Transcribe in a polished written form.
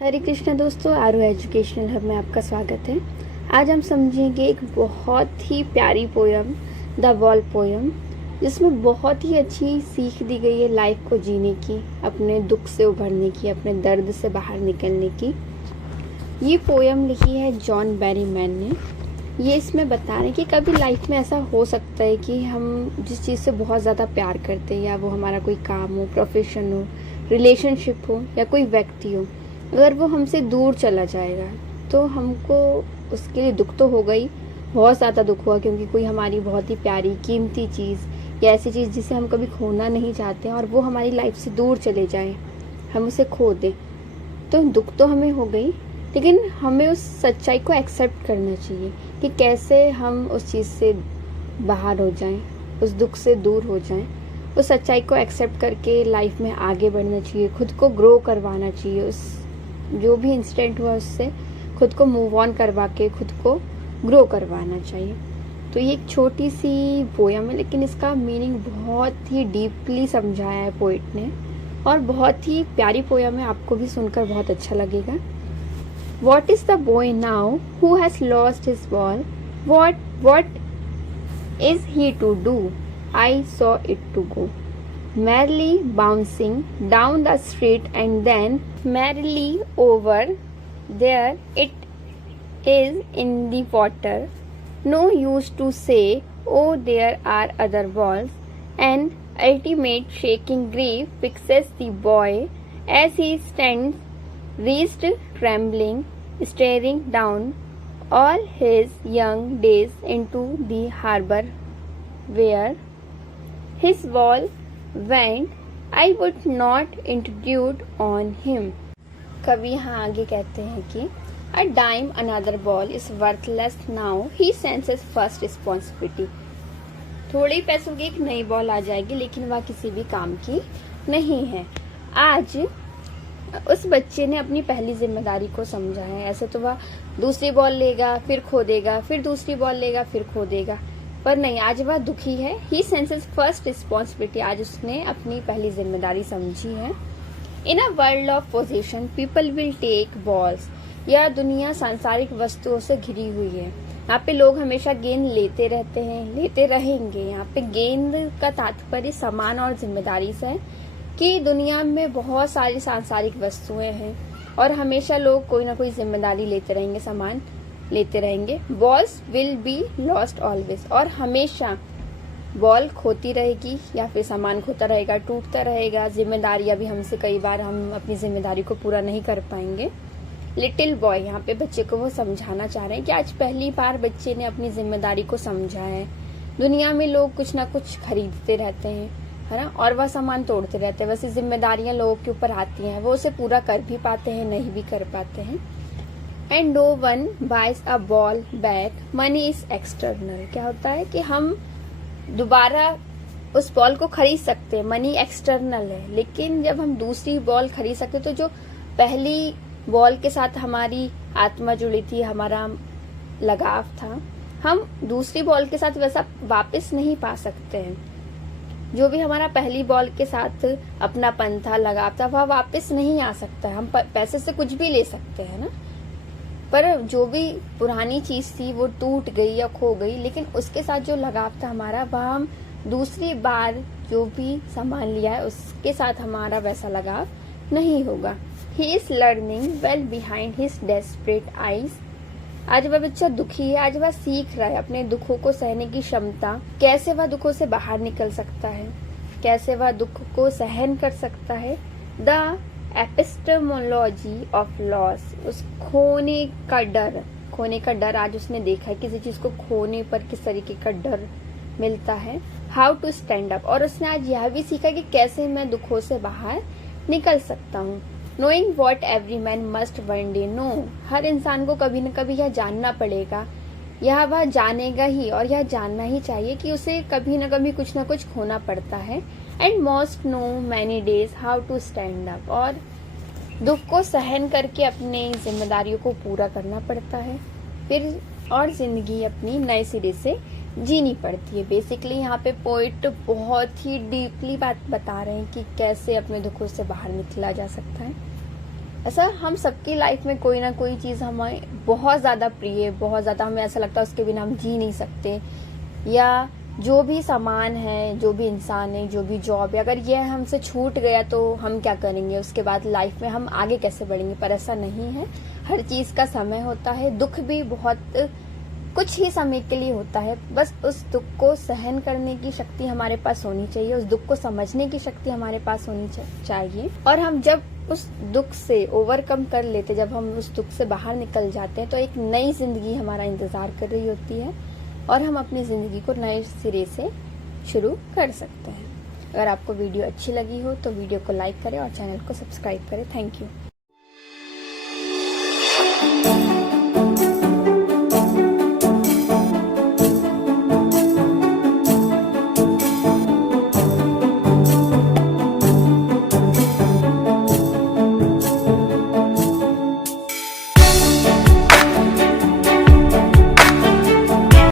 हरे कृष्णा दोस्तों, आरू educational hub में आपका स्वागत है। आज हम समझेंगे एक बहुत ही प्यारी पोयम, द वॉल पोयम, जिसमें बहुत ही अच्छी सीख दी गई है लाइफ को जीने की, अपने दुख से उभरने की, अपने दर्द से बाहर निकलने की। ये पोयम लिखी है जॉन बैरीमैन ने। ये इसमें बता रहे हैं कि कभी लाइफ में ऐसा हो सकता है कि हम जिस चीज़ से बहुत ज़्यादा प्यार करते हैं, या वो हमारा कोई काम हो, प्रोफेशन हो, रिलेशनशिप हो, या कोई व्यक्ति हो, अगर वो हमसे दूर चला जाएगा तो हमको उसके लिए दुख तो होगा ही, बहुत ज़्यादा दुख हुआ, क्योंकि कोई हमारी बहुत ही प्यारी कीमती चीज़ या ऐसी चीज़ जिसे हम कभी खोना नहीं चाहते और वो हमारी लाइफ से दूर चले जाए, हम उसे खो दें, तो दुख तो हमें हो गई। लेकिन हमें उस सच्चाई को एक्सेप्ट करना चाहिए कि कैसे हम उस चीज़ से बाहर हो जाएं, उस दुख से दूर हो जाएं। उस सच्चाई को एक्सेप्ट करके लाइफ में आगे बढ़ना चाहिए, खुद को ग्रो करवाना चाहिए, उस जो भी इंसिडेंट हुआ उससे खुद को मूव ऑन करवा के खुद को ग्रो करवाना चाहिए। तो ये एक छोटी सी पोयम है, लेकिन इसका मीनिंग बहुत ही डीपली समझाया है पोइट ने, और बहुत ही प्यारी पोयम है, आपको भी सुनकर बहुत अच्छा लगेगा। What is the boy now who has lost his ball? What is he to do? I saw it to go, merrily bouncing down the street and then merrily over. There it is in the water. No use to say, oh, there are other balls. And ultimate shaking grief fixes the boy as he stands raised, trembling, staring down all his young days into the harbor where his ball went. I would not intrude on him. कवि यहाँ आगे कहते हैं कि A dime another ball is worthless now. He senses first responsibility. थोड़े पैसों की एक नई बॉल आ जाएगी, लेकिन वह किसी भी काम की नहीं है। आज उस बच्चे ने अपनी पहली जिम्मेदारी को समझा है। ऐसे तो वह दूसरी बॉल लेगा, फिर खो देगा, फिर दूसरी बॉल लेगा, फिर खो देगा, पर नहीं, आज वह दुखी है। ही सेंसेस फर्स्ट रिस्पॉन्सिबिलिटी, आज उसने अपनी पहली जिम्मेदारी समझी है। In a world of position people will take balls. यह दुनिया सांसारिक वस्तुओं से घिरी हुई है। यहाँ पे लोग हमेशा गेंद लेते रहते हैं, लेते रहेंगे। यहाँ पे गेंद का तात्पर्य समान और जिम्मेदारी से है कि दुनिया में बहुत सारी सांसारिक वस्तुएं हैं और हमेशा लोग कोई ना कोई जिम्मेदारी लेते रहेंगे, सामान लेते रहेंगे। Balls will be lost always, और हमेशा बॉल खोती रहेगी या फिर सामान खोता रहेगा, टूटता रहेगा। जिम्मेदारियां भी हमसे, कई बार हम अपनी जिम्मेदारी को पूरा नहीं कर पाएंगे। लिटिल बॉय, यहाँ पे बच्चे को वो समझाना चाह रहे हैं कि आज पहली बार बच्चे ने अपनी जिम्मेदारी को समझा है। दुनिया में लोग कुछ ना कुछ खरीदते रहते हैं, है ना, और वह सामान तोड़ते रहते हैं। वैसे जिम्मेदारियां लोगों के ऊपर आती हैं, वो उसे पूरा कर भी पाते हैं, नहीं भी कर पाते हैं। And no one buys a ball back, money is external. क्या होता है कि हम दोबारा उस बॉल को खरीद सकते हैं, मनी एक्सटर्नल है, लेकिन जब हम दूसरी बॉल खरीद सकते तो जो पहली बॉल के साथ हमारी आत्मा जुड़ी थी, हमारा लगाव था, हम दूसरी बॉल के साथ वैसा वापस नहीं पा सकते हैं। जो भी हमारा पहली बॉल के साथ अपनापन था, लगाव था, वह वापस नहीं आ सकता। हम पैसे से कुछ भी ले सकते हैं ना, पर जो भी पुरानी चीज थी वो टूट गई या खो गई, लेकिन उसके साथ जो लगाव था हमारा, वह हम दूसरी बार जो भी सामान लिया है उसके साथ हमारा वैसा लगाव नहीं होगा। He is learning well behind his desperate eyes. आज वह बच्चा दुखी है, आज वह सीख रहा है अपने दुखों को सहने की क्षमता, कैसे वह दुखों से बाहर निकल सकता है, कैसे वह दुख को सहन कर सकता है। द एपिस्टेमोलॉजी ऑफ लॉस, उस खोने का डर आज उसने देखा है, किसी चीज को खोने पर किस तरीके का डर मिलता है। हाउ टू स्टैंड अप, और उसने आज यह भी सीखा कि कैसे मैं दुखों से बाहर निकल सकता हूँ। Knowing what every man must one day know, हर इंसान को कभी न कभी यह जानना पड़ेगा, यह वह जानेगा ही, और यह जानना ही चाहिए कि उसे कभी न कभी कुछ न कुछ खोना पड़ता है। And most know many days how to stand up, और दुख को सहन करके अपने जिम्मेदारियों को पूरा करना पड़ता है, फिर और जिंदगी अपनी नए सिरे से जीनी पड़ती है। बेसिकली यहाँ पे पोइट बहुत ही डीपली बात बता रहे हैं कि कैसे अपने दुखों से बाहर निकला जा सकता है। ऐसा हम सबकी लाइफ में कोई ना कोई चीज़ हमें बहुत ज़्यादा प्रिय, बहुत ज़्यादा हमें ऐसा लगता है उसके बिना हम जी नहीं सकते, या जो भी सामान है, जो भी इंसान है, जो भी जॉब है, अगर ये हमसे छूट गया तो हम क्या करेंगे, उसके बाद लाइफ में हम आगे कैसे बढ़ेंगे। पर ऐसा नहीं है, हर चीज़ का समय होता है। दुख भी बहुत कुछ ही समय के लिए होता है, बस उस दुख को सहन करने की शक्ति हमारे पास होनी चाहिए, उस दुख को समझने की शक्ति हमारे पास होनी चाहिए। और हम जब उस दुख से ओवरकम कर लेते, जब हम उस दुख से बाहर निकल जाते हैं, तो एक नई जिंदगी हमारा इंतजार कर रही होती है और हम अपनी जिंदगी को नए सिरे से शुरू कर सकते हैं। अगर आपको वीडियो अच्छी लगी हो तो वीडियो को लाइक करें और चैनल को सब्सक्राइब करें। Thank you.